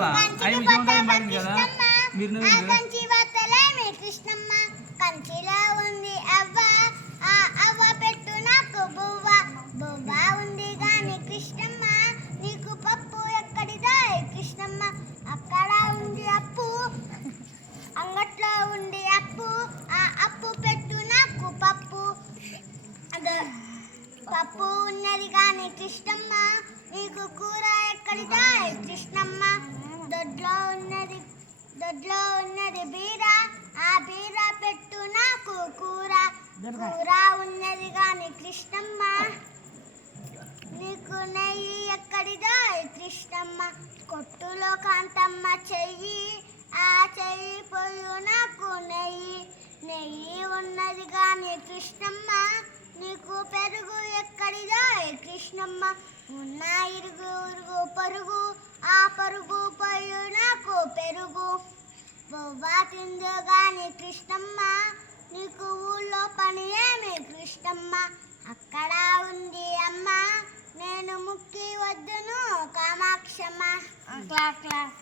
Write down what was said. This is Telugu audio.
అవి కదా? కృష్ణమ్మ? మీరు కంచిలో ఉంది అవ్వ. ఆ అవ్వ పెట్టు నాకు బువ్వ. బువ్వ ఉంది గాని కృష్ణమ్మ నీకు పప్పు ఎక్కడిదా కృష్ణమ్మ? అక్కడ ఉంది అప్పు. అంగట్లో ఉంది అప్పు. ఆ అప్పు పెట్టు నాకు పప్పు. పప్పు ఉన్నది కానీ కృష్ణమ్మ నీకు కూర ఎక్కడిదా దొడ్లో ఉన్నది బీర ఆ బీర పెట్టు నాకు కూర. కూర ఉన్నది కానీ కృష్ణమ్మ. నీకు నెయ్యి ఎక్కడిదా కృష్ణమ్మ. కొట్టులో కాంతమ్మ చెయ్యి ఆ చెయ్యి పోయు నాకు నెయ్యి. నెయ్యి ఉన్నది కానీ కృష్ణమ్మ. నీకు పెరుగు ఎక్కడిదా కృష్ణమ్మ. ఉన్న ఇరుగు ఇరుగు పరుగు ఆ పరుగు పోయు నాకు బొవ్వ తిందో గాని కృష్ణమ్మ. నీకు ఊళ్ళో పని ఏమి కృష్ణమ్మ? అక్కడ ఉంది అమ్మ. నేను ముక్కి వద్దును కామాక్షమ్మ. Class class